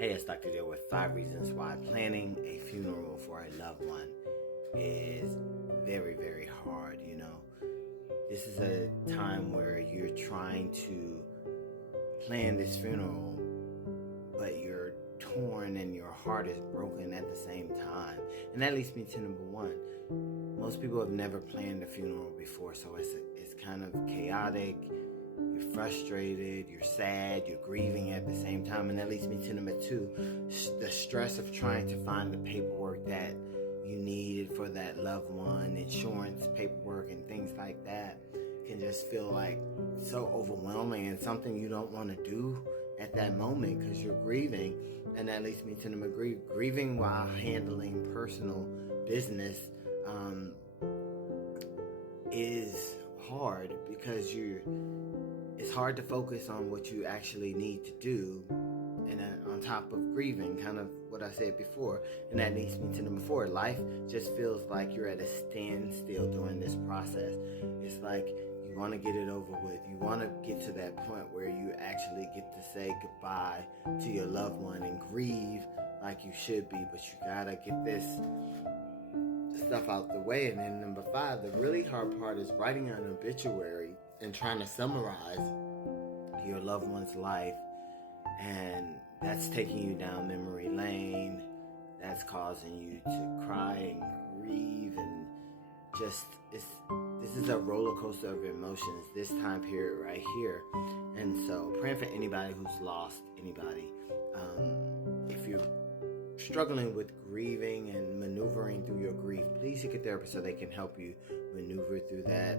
Hey, it's Dr. Joe with 5 reasons why planning a funeral for a loved one is very, very hard. This is a time where you're trying to plan this funeral, but you're torn and your heart is broken at the same time. And that leads me to number one. Most people have never planned a funeral before, so it's kind of chaotic. You're frustrated, you're sad, you're grieving at the same time. And that leads me to number two, the stress of trying to find the paperwork that you needed for that loved one, insurance paperwork and things like that can just feel like so overwhelming and something you don't want to do at that moment because you're grieving. And that leads me to number three, grieving while handling personal business is hard because it's hard to focus on what you actually need to do, and on top of grieving, kind of what I said before. And that leads me to number four. Life just feels like you're at a standstill during this process. It's like you want to get it over with. You want to get to that point where you actually get to say goodbye to your loved one and grieve like you should be, but you gotta get this stuff out the way. And then number five, the really hard part is writing an obituary and trying to summarize your loved one's life, and that's taking you down memory lane. That's causing you to cry and grieve, and this is a roller coaster of emotions this time period right here. And so praying for anybody who's lost anybody. If you're struggling with grieving and maneuvering through your grief, please seek a therapist so they can help you maneuver through that.